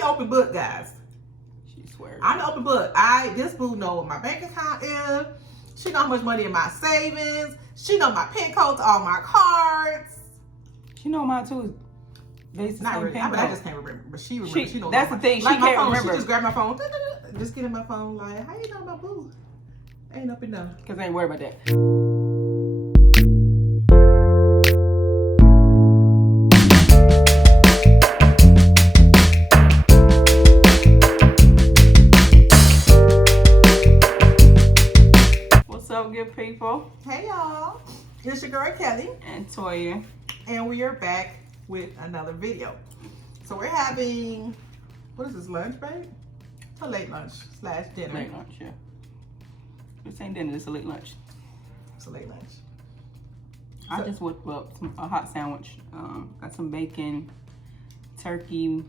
be open book, guys. She swears. I'm an open book. This boo know what my bank account is. She know how much money in my savings. She know my PIN code to all my cards. She know mine too. Not really. I just can't remember. But she remembers. She knows. That's the thing. Like she my can't phone, remember. She just grabbed my phone. Just get in my phone. Like, how you know about boo? Ain't up and down. Because I ain't worried about that. What's up, good people? Hey, y'all. It's your girl, Kelly. And Toya. And we are back with another video. So we're having, what is this, lunch, babe? It's a late lunch / dinner. Late lunch, yeah. This ain't dinner, it's a late lunch. It's a late lunch. I just whipped up a hot sandwich. Got some bacon, turkey,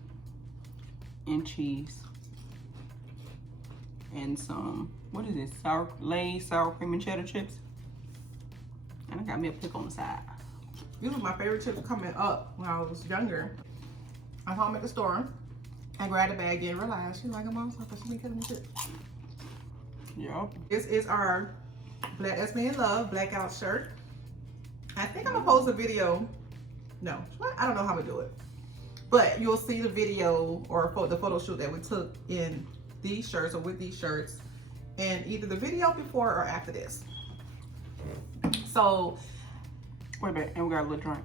and cheese. And some, what is this? Lay's sour cream and cheddar chips. And I got me a pickle on the side. These were my favorite chips coming up when I was younger. I'm home at the store. I grabbed a bag and realized she's like a monster, but she didn't cut any chips. Yeah. This is our Black That's Me in Love blackout shirt. I think I'm gonna post a video. No, I don't know how to do it. But you'll see the video or the photo shoot that we took in these shirts or with these shirts in either the video before or after this. So, wait a minute, and we got a little drink.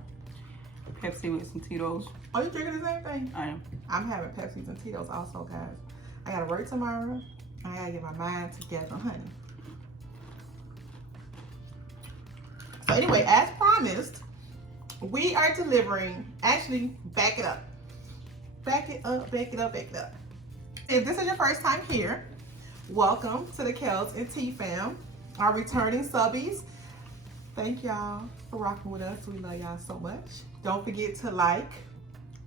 Pepsi with some Tito's. Are you drinking the same thing? I am. I'm having Pepsis and Tito's also, guys. I gotta work tomorrow. I gotta get my mind together, honey. So anyway, as promised, we are delivering, actually, back it up. Back it up, back it up, back it up. If this is your first time here, welcome to the Kels and T fam, our returning subbies. Thank y'all for rocking with us. We love y'all so much. Don't forget to like,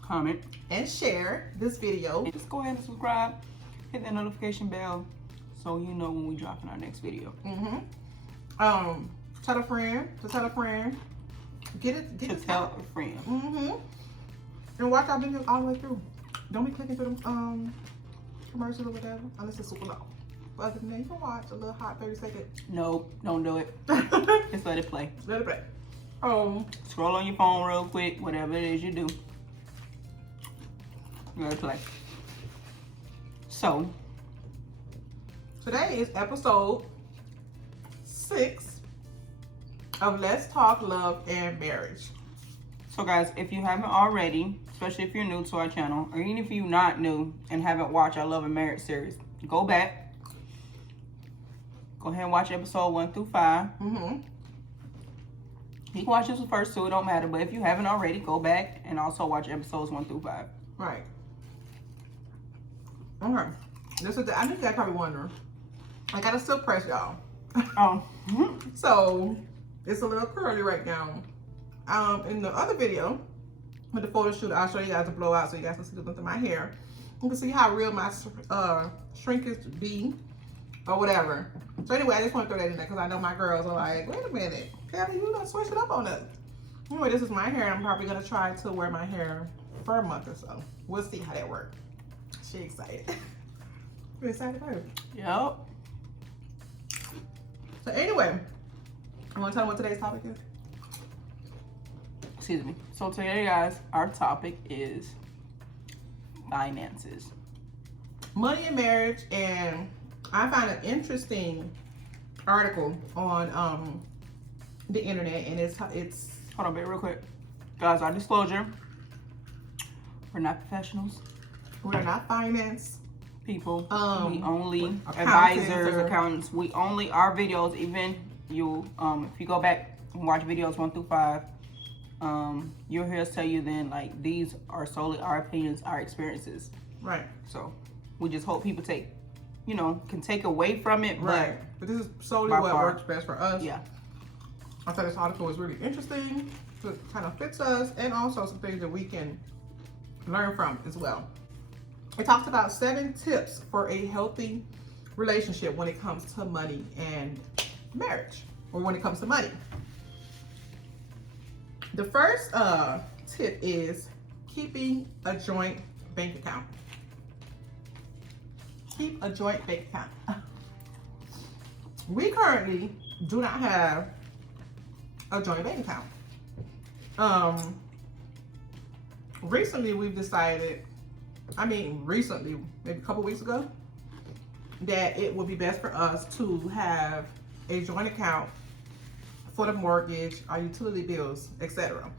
comment, and share this video. And just go ahead and subscribe. Hit that notification bell so you know when we drop in our next video. Tell a friend. To tell a friend. Get it. Tell a friend. And watch our videos all the way through. Don't be clicking through them commercials or whatever, unless it's super long. But other than that, you can watch a little hot 30-second. Nope, don't do it. Just let it play. Let it play. Scroll on your phone real quick, whatever it is you do. Let it play. So, today is episode 6 of Let's Talk Love and Marriage. So guys, if you haven't already, especially if you're new to our channel, or even if you're not new and haven't watched our Love and Marriage series, go back. Go ahead and watch episode 1 through 5. You can watch this first two, it don't matter. But if you haven't already, go back and also watch episodes 1 through 5. Right. Okay. This is I know you guys probably wondering. I got a silk press, y'all. Oh. So it's a little curly right now. In the other video with the photo shoot, I'll show you guys the blowout so you guys can see the length of my hair. You can see how real my shrinkage be or whatever. So anyway, I just want to throw that in there because I know my girls are like, wait a minute, Kelly, you done switch it up on us. Anyway, this is my hair. I'm probably gonna try to wear my hair for a month or so. We'll see how that works. She excited. You excited, baby? Yep. So anyway, I want to tell them what today's topic is. Excuse me. So today, guys, our topic is finances. Money and marriage, and I found an interesting article on the internet, and it's hold on, babe, real quick, guys. Our disclosure: we're not professionals. We're not finance people. We only accountants advisors, accountants. We only our videos. Even you, if you go back and watch videos 1 through 5, you'll hear us tell you then like these are solely our opinions, our experiences. Right. So we just hope people can take away from it. Right. But this is solely what works best for us. Yeah. I thought this article was really interesting. It kind of fits us, and also some things that we can learn from as well. It talks about 7 tips for a healthy relationship when it comes to money and marriage, or when it comes to money. The first tip is keeping a joint bank account. keep a joint bank account. We currently do not have a joint bank account. Recently we've decided, recently, maybe a couple weeks ago, that it would be best for us to have a joint account for the mortgage, our utility bills, etc.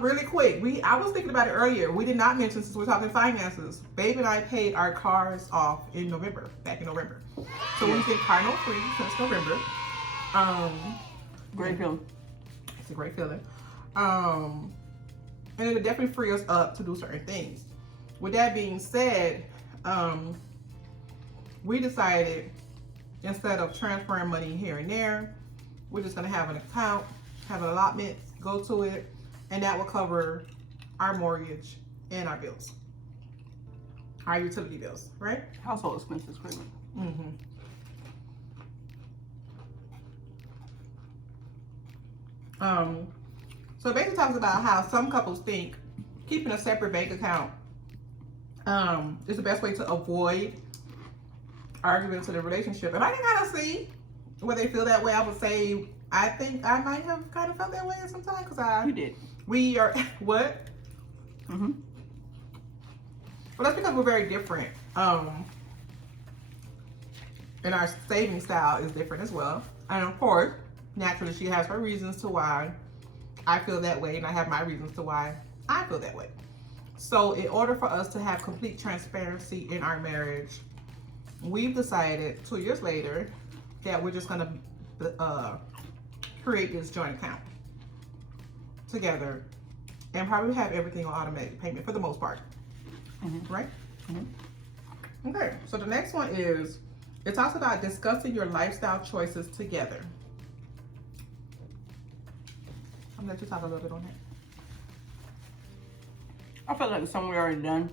Really quick, I was thinking about it earlier. We did not mention, since we're talking finances, Babe and I paid our cars off in November, back in November. So we've been car note free since November. Great feeling. It's a great feeling. And it'll definitely free us up to do certain things. With that being said, we decided, instead of transferring money here and there, we're just gonna have an account, have an allotment, go to it, and that will cover our mortgage and our bills, our utility bills, right? Household expenses, pretty much. Mm-hmm. So it basically talks about how some couples think keeping a separate bank account is the best way to avoid arguments in a relationship. And I can kind of see where they feel that way. I would say, I think I might have kind of felt that way at some time, because You did. we are, what? Mm-hmm. Well, that's because we're very different. And our saving style is different as well. And of course, naturally, she has her reasons to why I feel that way, and I have my reasons to why I feel that way. So in order for us to have complete transparency in our marriage, we've decided 2 years later that we're just gonna create this joint account together and probably have everything on automatic payment for the most part. Mm-hmm. Right? Mm-hmm. Okay, so the next one is, it talks about discussing your lifestyle choices together. I'm gonna let you talk a little bit on that. I feel like it's something we already done.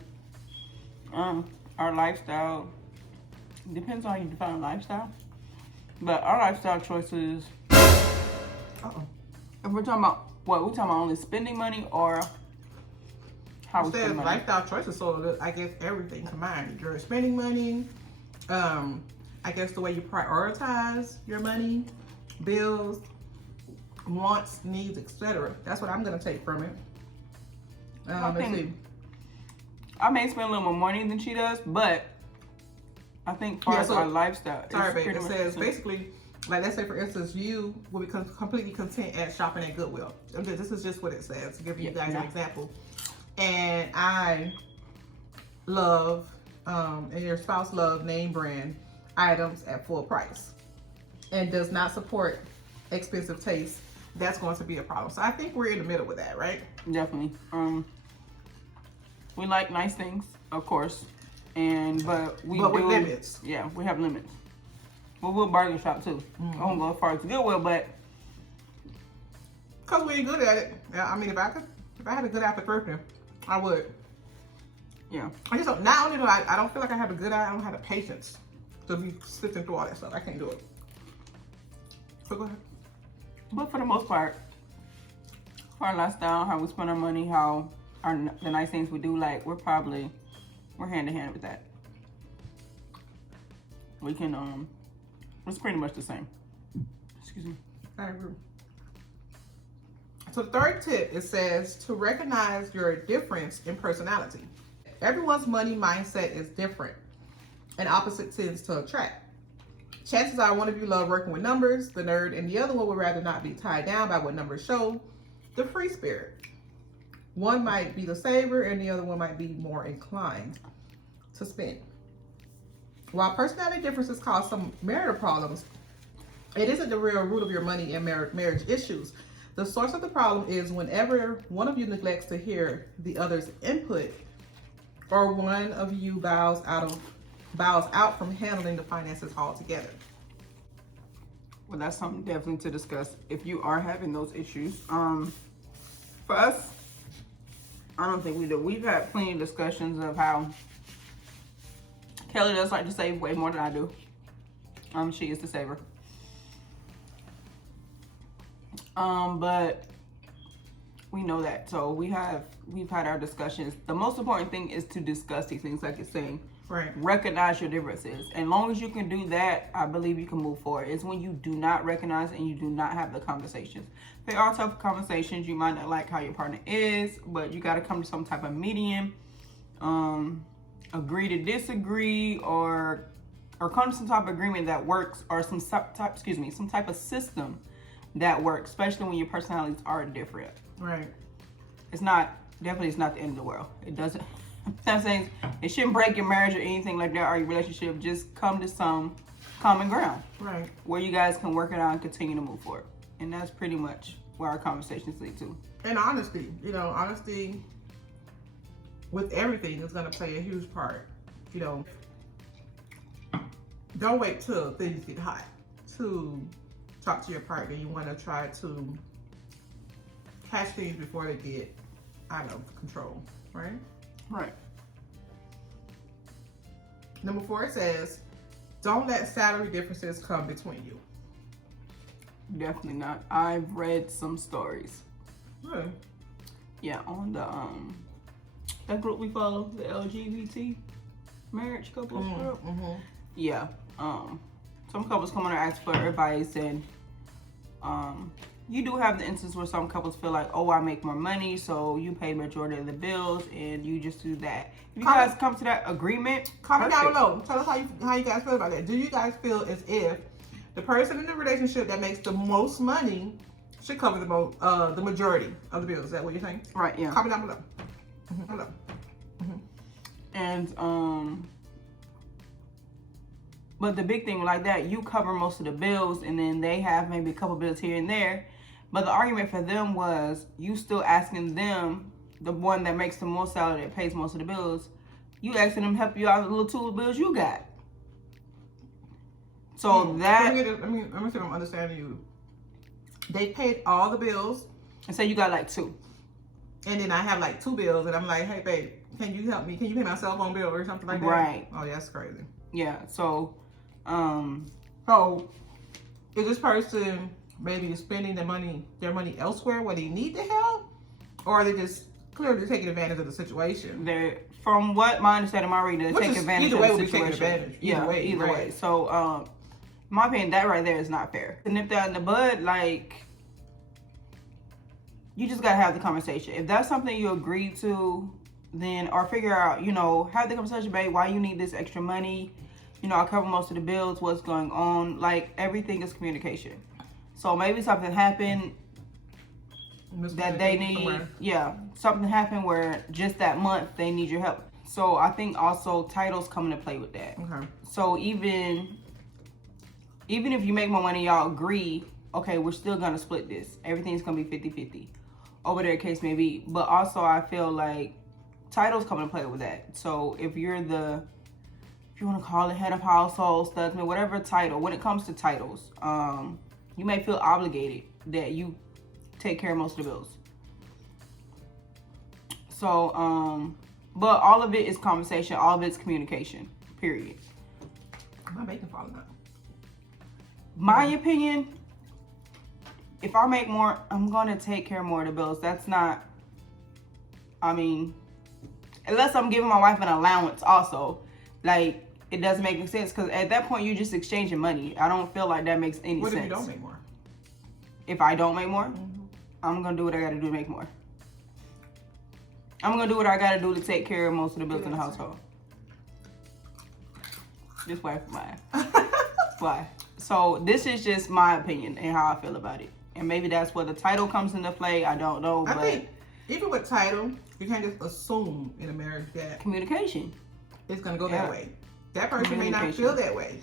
Our lifestyle depends on how you define lifestyle, but our lifestyle choices. Uh-oh. If we're talking about what, we're talking about only spending money or how we spend money. Lifestyle choices, so I guess everything combined. You're spending money. I guess the way you prioritize your money, bills, wants, needs, etc. That's what I'm gonna take from it. Let's see. I may spend a little more money than she does, but I think for our lifestyle, sorry, babe. It says basically, like, let's say for instance, you will be completely content at shopping at Goodwill. This is just what it says to give you guys an example. And I love, and your spouse love name brand items at full price, and does not support expensive taste. That's going to be a problem. So I think we're in the middle with that, right? Definitely. We like nice things, of course, but with limits. Yeah, we have limits. But we'll bargain shop too. Mm-hmm. I won't go as far as Goodwill, but because we ain't good at it. Yeah, I mean, if I had a good eye for thrifting, I would. Yeah. I just don't, not only do I don't feel like I have a good eye, I don't have the patience to be sifting through all that stuff. I can't do it. So go ahead. But for the most part, for our lifestyle, how we spend our money, the nice things we do, like we're hand in hand with that. We can it's pretty much the same. Excuse me. I agree. So the third tip, it says to recognize your difference in personality. Everyone's money mindset is different, and opposite tends to attract. Chances are one of you love working with numbers, the nerd, and the other one would rather not be tied down by what numbers show, the free spirit. One might be the saver and the other one might be more inclined to spend. While personality differences cause some marital problems, it isn't the real root of your money and marriage issues. The source of the problem is whenever one of you neglects to hear the other's input, or one of you bows out from handling the finances altogether. Well, that's something definitely to discuss if you are having those issues. For us, I don't think we do. We've had plenty of discussions of how Kelly does like to save way more than I do. She is the saver. But We know that. So we've had our discussions. The most important thing is to discuss these things, like it's saying. Right. Recognize your differences. And long as you can do that, I believe you can move forward. It's when you do not recognize and you do not have the conversations. They are tough conversations. You might not like how your partner is, but you got to come to some type of medium. Agree to disagree, or come to some type of agreement that works, or some type of system that works, especially when your personalities are different. Right. It's not the end of the world. It doesn't. I'm saying it shouldn't break your marriage or anything like that, or your relationship. Just come to some common ground, right, where you guys can work it out and continue to move forward. And that's pretty much where our conversations lead to. And honesty, honesty with everything is going to play a huge part. Don't wait till things get hot to talk to your partner. You want to try to catch things before they get out of control, right? Right. Number 4, it says, don't let salary differences come between you. Definitely not. I've read some stories. Really? Yeah, on the that group we follow, the LGBT marriage couples group. Mm-hmm. Yeah. Some couples come on and ask for advice, and you do have the instance where some couples feel like, oh, I make more money, so you pay the majority of the bills, and you just do that. If you guys come to that agreement, comment down below. Tell us how you guys feel about that. Do you guys feel as if the person in the relationship that makes the most money should cover the majority of the bills? Is that what you're saying? Right. Yeah. Comment down below. Below. And but the big thing like that, you cover most of the bills, and then they have maybe a couple bills here and there. But the argument for them was you still asking them, the one that makes the most salary, that pays most of the bills, you asking them to help you out with the little two bills you got. So that... Let me see if I'm understanding you. They paid all the bills. And say you got like 2. And then I have like 2 bills, and I'm like, hey, babe, can you help me? Can you pay my cell phone bill or something like that? Right. Oh, yeah, that's crazy. Yeah, so... So, is this person maybe spending their money elsewhere where they need the help? Or are they just clearly taking advantage of the situation? From what my understanding, my reading, they take advantage of the situation. Either way. So, in my opinion, that right there is not fair. And if they're in the bud, like, you just gotta have the conversation. If that's something you agree to, then, or figure out, have the conversation, babe, why you need this extra money? I cover most of the bills, what's going on. Like, everything is communication. So maybe something happened that they need. Somewhere. Yeah, something happened where just that month they need your help. So I think also titles come into play with that. Okay. So even if you make more money, y'all agree, okay, we're still going to split this. Everything's going to be 50-50. Or whatever the case may be. But also I feel like titles come into play with that. So if you're if you want to call it head of household, studsman, whatever title, when it comes to titles, you may feel obligated that you take care of most of the bills. So, but all of it is conversation, all of it's communication, period. My bacon falling out. My opinion, if I make more, I'm going to take care of more of the bills. That's not, unless I'm giving my wife an allowance also, like, it doesn't make any sense, because at that point, you're just exchanging money. I don't feel like that makes any sense. What if you don't make more? If I don't make more, I'm going to do what I got to do to make more. I'm going to do what I got to do to take care of most of the bills in the household. Just why for mine. Why? So this is just my opinion and how I feel about it. And maybe that's where the title comes into play. I don't know. I think even with title, you can't just assume in a marriage that communication. It's going to go that way. That person may not feel that way.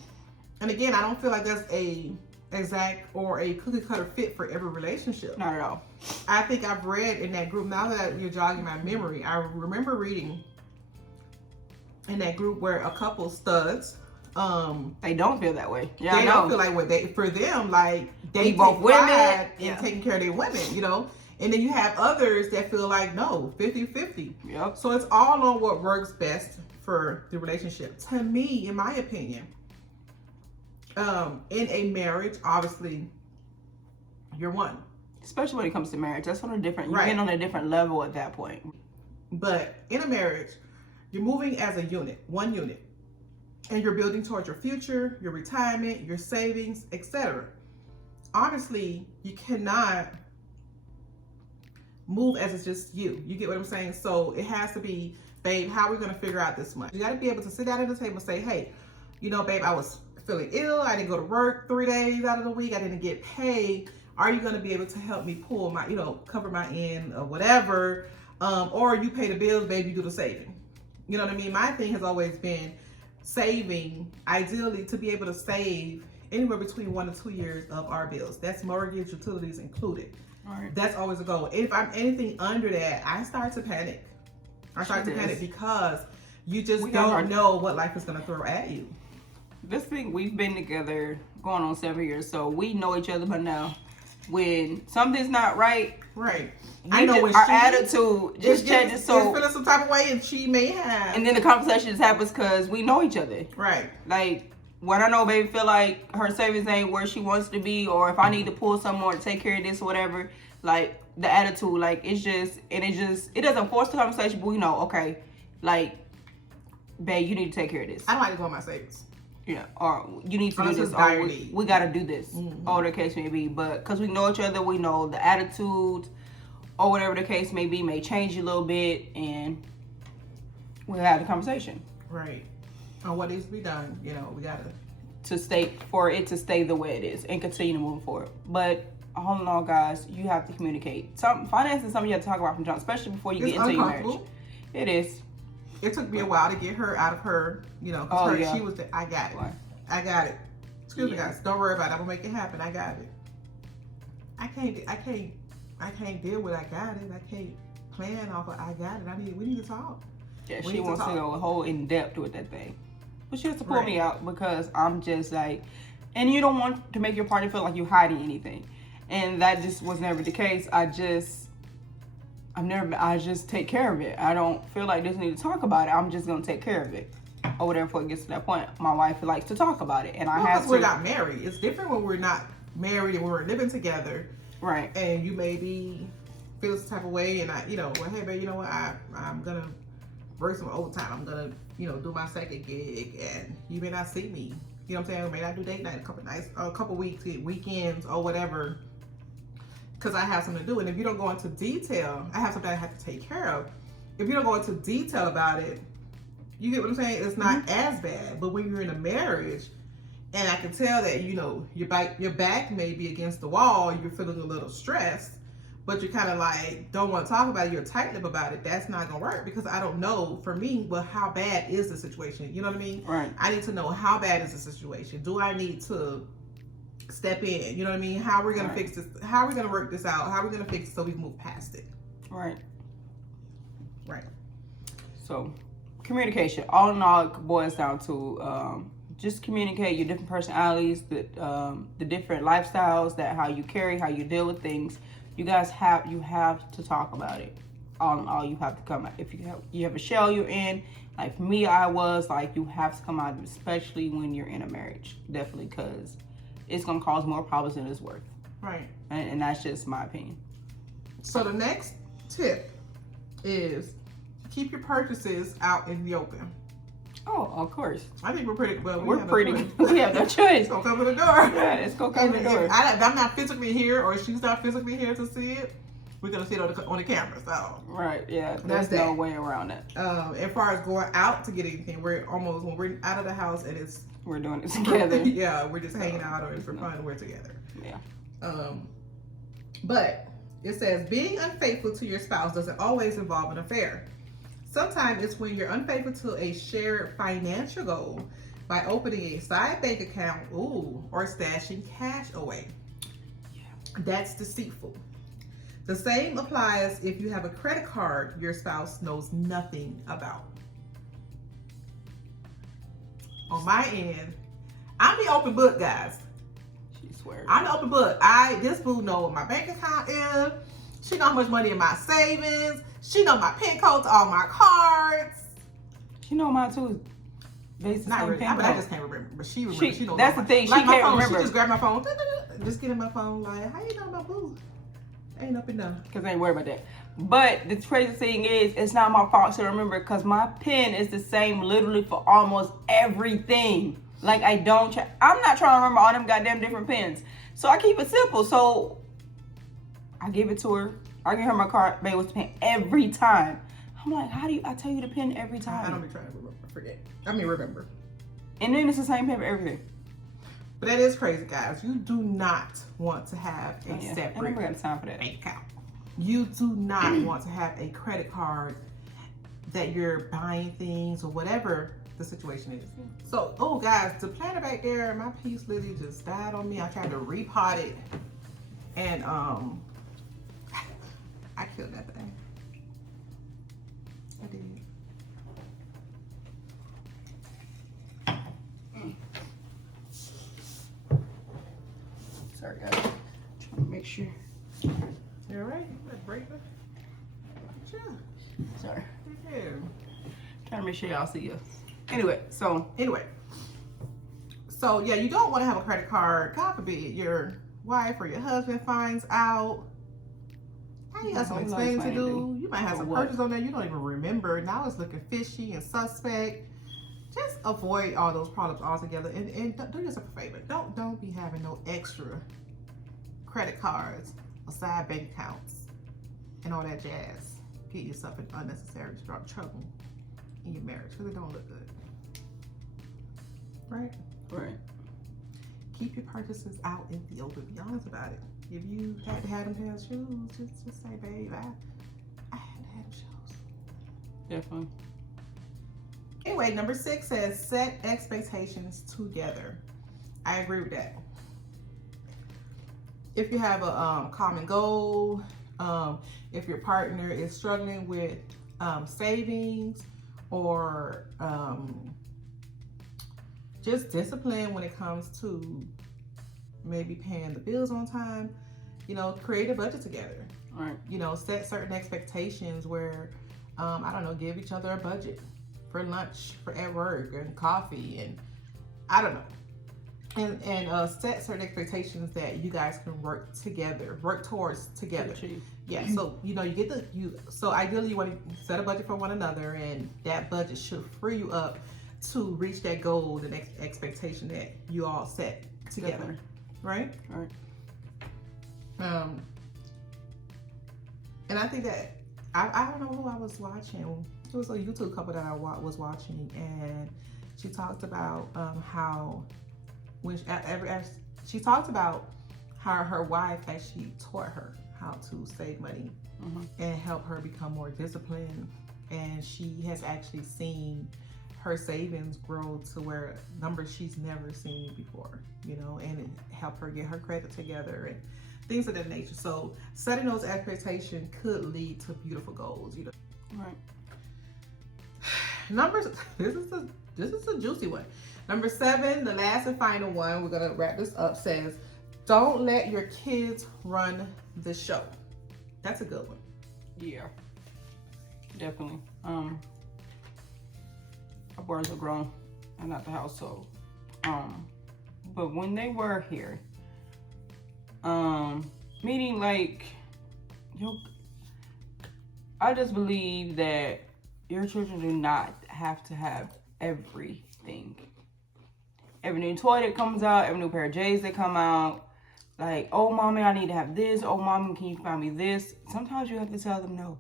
And again, I don't feel like that's a exact or a cookie cutter fit for every relationship. Not at all. I think I've read in that group, now that you're jogging my memory, I remember reading in that group where a couple studs, they don't feel that way. Yeah, they don't feel like for them, like they both women in taking care of their women, And then you have others that feel like, no, 50-50. Yep. So it's all on what works best for the relationship. To me, in my opinion, in a marriage, obviously, you're one. Especially when it comes to marriage. That's on a different, you're Right. getting on a different level at that point. But in a marriage, you're moving as a unit, one unit. And you're building towards your future, your retirement, your savings, etc. Honestly, you cannot move as it's just you. You get what I'm saying? So it has to be, babe, how are we going to figure out this month? You got to be able to sit down at the table and say, hey, you know, babe, I was feeling ill. I didn't go to work 3 days out of the week. I didn't get paid. Are you going to be able to help me pull my, you know, cover my end or whatever? Or you pay the bills, baby, you do the saving. You know what I mean? My thing has always been saving, ideally to be able to save anywhere between 1 to 2 years of our bills. That's mortgage, utilities included. All right. That's always a goal. If I'm anything under that, I start to panic. I start to panic because you just don't know what life is going to throw at you. This thing, we've been together going on 7 years, so we know each other by now. When something's not right, I know when our attitude just changes. So feeling some type of way, and she may have, and then the conversation just happens because we know each other. Right. Like when I know baby feel like her savings ain't where she wants to be, or if I need to pull some more to take care of this or whatever, like the attitude, like it doesn't force the conversation, but we know, okay, like, babe, you need to take care of this. I don't like to go on my savings. Yeah, or you need to do this, or we got to do this, or the case may be. But because we know each other, we know the attitude, or whatever the case may be, may change a little bit, and we'll have the conversation. Right. On what needs to be done, you know, we got to stay the way it is and continue to move forward. But all in all, guys, you have to communicate. Finance is something you have to talk about from jump, especially before you get into your marriage. It is. It took me a while to get her out of her, you know, she was I got it. I got it. Excuse me, guys. Don't worry about it. I'm gonna make it happen. I got it. I can't deal with I got it. I can't plan off of I got it. We need to talk. Yeah, she wants to go whole in depth with that thing. But she has to pull me out because I'm just like, and you don't want to make your partner feel like you're hiding anything. And that just was never the case. I just take care of it. I don't feel like there's need to talk about it. I'm just gonna take care of it, or whatever. Before it gets to that point, my wife likes to talk about it, and I have to. We're not married. It's different when we're not married and we're living together, right? And you maybe feel some type of way, and I, you know, well, hey, babe, you know what? I'm gonna work some overtime. I'm gonna, you know, do my second gig, and you may not see me. You know what I'm saying? We may not do date night a couple nights, a couple weeks, weekends, or whatever. Because I have something to do. And if you don't go into detail, I have something I have to take care of. If you don't go into detail about it, you get what I'm saying? It's not as bad. But when you're in a marriage, and I can tell that, you know, your back may be against the wall, you're feeling a little stressed, but you kind of like don't want to talk about it, you're tight-lipped about it, that's not going to work. Because I don't know, for me, well, how bad is the situation? You know what I mean? Right. I need to know how bad is the situation. Do I need to step in? You know what I mean? How are we going to fix this? How are we going to work this out? How are we going to fix it so we can move past it? Right. So, communication. All in all, it boils down to just communicate your different personalities, the different lifestyles, that how you carry, how you deal with things. You guys have to talk about it. All in all, you have to come out. If you have a shell you're in, like for me, you have to come out, especially when you're in a marriage. Definitely, because it's gonna cause more problems than it's worth. Right. And that's just my opinion. So the next tip is keep your purchases out in the open. Oh, of course. I think we're pretty well. We have no choice. It's gonna come to the door. Yeah, it's gonna come to the door. If I'm not physically here, or she's not physically here to see it, we're gonna see it on the camera. So right, yeah, there's no way around it. As far as going out to get anything, when we're out of the house and we're doing it together. Yeah, we're just hanging out, or it's for fun. We're together. Yeah. But it says being unfaithful to your spouse doesn't always involve an affair. Sometimes it's when you're unfaithful to a shared financial goal by opening a side bank account, or stashing cash away. Yeah. That's deceitful. The same applies if you have a credit card your spouse knows nothing about. On my end, I'm the open book, guys. She swears. I'm the open book. This boo know what my bank account is. She know how much money in my savings. She know my PIN code to all my cards. She know mine too. Not really. I just can't remember. But she remembers. She knows. That's the thing. She like can't phone, remember. She just grabbed my phone. Just get in my phone. Like, how you know my boo? Ain't up and down. Because I ain't worried about that. But the crazy thing is, it's not my fault to remember because my pen is the same literally for almost everything. Like, I'm not trying to remember all them goddamn different pens. So I keep it simple. So I give it to her. I give her my card, babe, what's the pen? Every time. I'm like, I tell you the pen every time. I don't be trying to remember. And then it's the same pen for everything. But that is crazy, guys. You do not want to have a I separate never got time for that. bank account. You do not want to have a credit card that you're buying things or whatever the situation is. So, oh guys, the planter back there, my piece literally just died on me. I tried to repot it, and I killed that thing. I did. Sorry, guys. Trying to make sure. You all right? Let's break it. Sure. Sorry. Yeah. Trying to make sure y'all see us. Anyway, so yeah, you don't want to have a credit card. God forbid your wife or your husband finds out. Now you got some explaining to do. You might have some purchase on there you don't even remember. Now it's looking fishy and suspect. Just avoid all those problems altogether, and do yourself a favor. Don't be having no extra credit cards or side bank accounts and all that jazz. Get yourself in unnecessary trouble in your marriage because it don't look good. Right? Right. Keep your purchases out in the open. Be honest about it. If you had to have them pair of shoes, just say, babe, I had to have them shoes. Definitely. Anyway, number 6 says set expectations together. I agree with that. If you have a common goal, if your partner is struggling with savings or just discipline when it comes to maybe paying the bills on time, create a budget together. Right. Set certain expectations where, I don't know, give each other a budget for lunch, for at work, and coffee, and I don't know. And set certain expectations that you guys can work towards together. Yeah, so so ideally you want to set a budget for one another, and that budget should free you up to reach that goal, the next expectation that you all set together. Right? Right. And I think that I don't know who I was watching. It was a YouTube couple that I was watching, and she talked about how she talked about how her wife actually taught her how to save money and help her become more disciplined, and she has actually seen her savings grow to where numbers she's never seen before, and it helped her get her credit together and things of that nature. So setting those expectations could lead to beautiful goals, Right. Numbers, this is a juicy one. Number 7, the last and final one, we're gonna wrap this up, says, don't let your kids run the show. That's a good one. Yeah. Definitely. Our boys are grown and not the household. But when they were here, meaning I just believe that your children do not have to have everything. Every new toy that comes out, every new pair of J's that come out, like, oh, mommy, I need to have this. Oh, mommy, can you find me this? Sometimes you have to tell them no.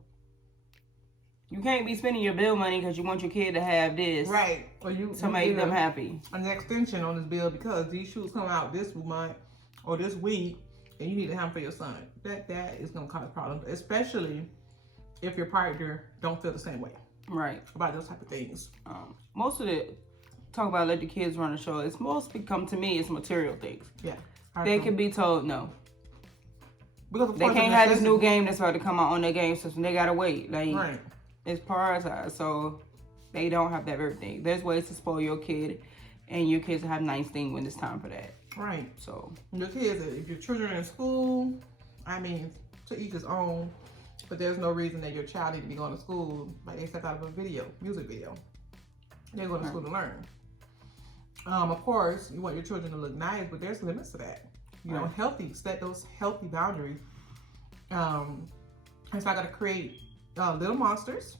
You can't be spending your bill money because you want your kid to have this. Right. Or to make them happy. An extension on this bill because these shoes come out this month or this week and you need to have them for your son. That is going to cause problems, especially if your partner don't feel the same way. Right. About those type of things. Most of the talk about let the kids run the show, it's mostly it's material things. Yeah. They can be told no. Because they can't have this new game that's about to come out on their game system. They gotta wait. Right. It's prioritized, so they don't have to have everything. There's ways to spoil your kid, and your kids will have nice things when it's time for that. Right. So your kids, if your children are in school, to each his own. But there's no reason that your child need to be going to school like they stepped out of a music video. They're going to school to learn. Of course, you want your children to look nice, but there's limits to that. Healthy, set those healthy boundaries It's not going to create little monsters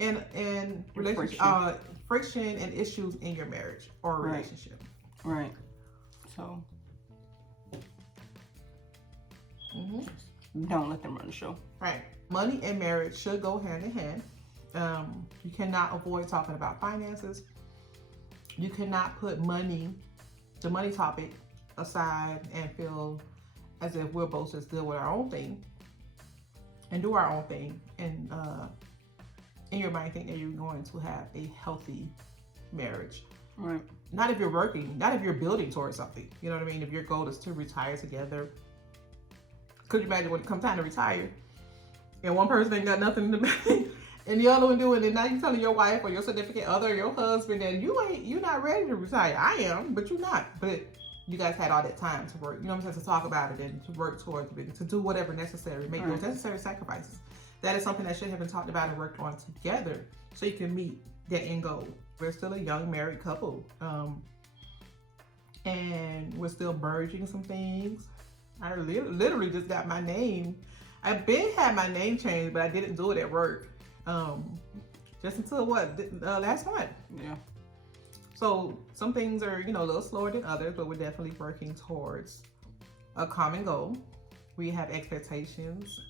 and relationship friction and issues in your marriage or relationship. Right. So don't let them run the show. Right. Money and marriage should go hand in hand. You cannot avoid talking about finances. You cannot put the money topic aside and feel as if we're both just deal with our own thing and do our own thing. And in your mind think that you're going to have a healthy marriage. Right. Not if you're working, not if you're building towards something. You know what I mean? If your goal is to retire together. Could you imagine when it comes time to retire and one person ain't got nothing in the bank and the other one doing it, now you telling your wife or your significant other or your husband that you're not ready to retire. I am, but you're not. But you guys had all that time to work, you know what I'm saying, to talk about it and to work towards it, to do whatever necessary, make those necessary sacrifices. That is something that should have been talked about and worked on together so you can meet that end goal. We're still a young married couple, and we're still merging some things. I literally just got my name. I've had my name changed, but I didn't do it at work. Just until last month. Yeah. So some things are, a little slower than others, but we're definitely working towards a common goal. We have expectations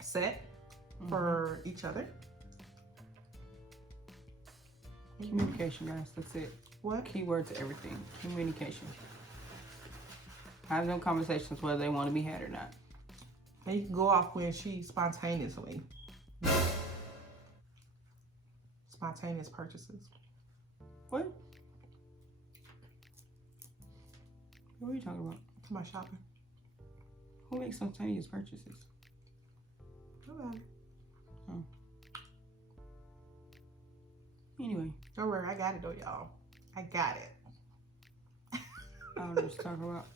set for each other. Communication, guys. That's it. What? Keyword to everything. Communication. Have them conversations whether they want to be had or not. And you can go off when she spontaneous purchases. What? What are you talking about? Come on, shopping. Who makes spontaneous purchases? Nobody. Oh. Anyway. Don't worry, I got it though, y'all. I got it. I don't know what she's talking about.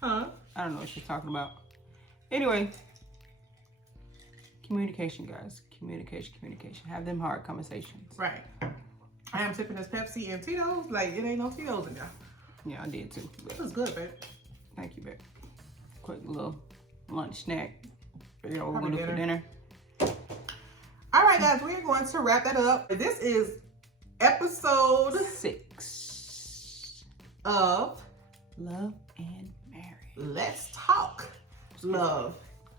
Huh? I don't know what she's talking about. Anyway. Communication, guys. Communication. Have them hard conversations. Right. I am sipping this Pepsi and Tito's. Like, it ain't no Tito's in there. Yeah, I did too. This is good, babe. Thank you, babe. Quick little lunch snack. Figure out what we're Probably gonna do for dinner. All right, guys, we're going to wrap that up. This is episode 6 of Love and Marriage. Let's Talk Love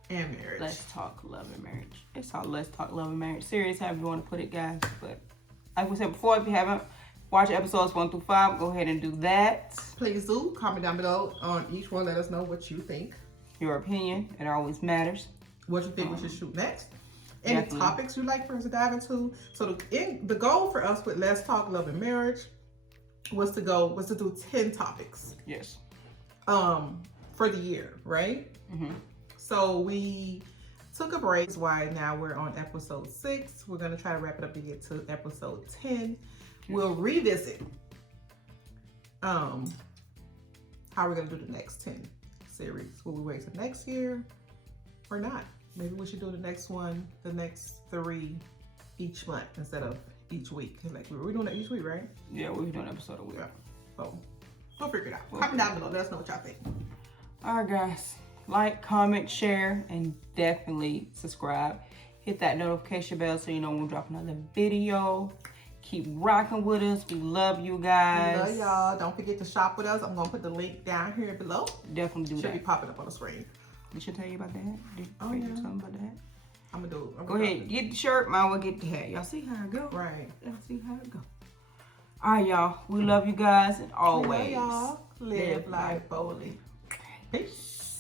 and Marriage. Let's Talk Love and Marriage. It's called Let's Talk Love and Marriage series, however you want to put it, guys. But like we said before, if you haven't watched episodes 1 through 5, go ahead and do that. Please do. Comment down below on each one. Let us know what you think. Your opinion, it always matters. What you think we should shoot next. Any Definitely. topics you'd like for us to dive into. So the goal for us with Let's Talk Love and Marriage was to do 10 topics. Yes. For the year, right? Mm-hmm. So we took a break. That's why now we're on episode 6. We're gonna try to wrap it up to get to episode 10. We'll revisit how we're gonna do the next 10 series. Will we wait till next year or not? Maybe we should do the next 3 each month instead of each week. Like we're doing it each week, right? Yeah, we're doing an episode a week. Yeah. So we'll figure it out. Comment down below. Let us know what y'all think. All right, guys. Like, comment, share, and definitely subscribe. Hit that notification bell so you know when we drop another video. Keep rocking with us. We love you guys. We love y'all. Don't forget to shop with us. I'm gonna put the link down here below. Definitely do Should that. be popping up on the screen. Did she tell you about that? Did you Oh, yeah. tell them about that? I'm gonna do it. Go ahead. Get the shirt. Mine will get the hat. Y'all see how it go? Right. Y'all see how it go. All right, y'all. We love you guys and We always. love y'all. Live life boldly. Peace.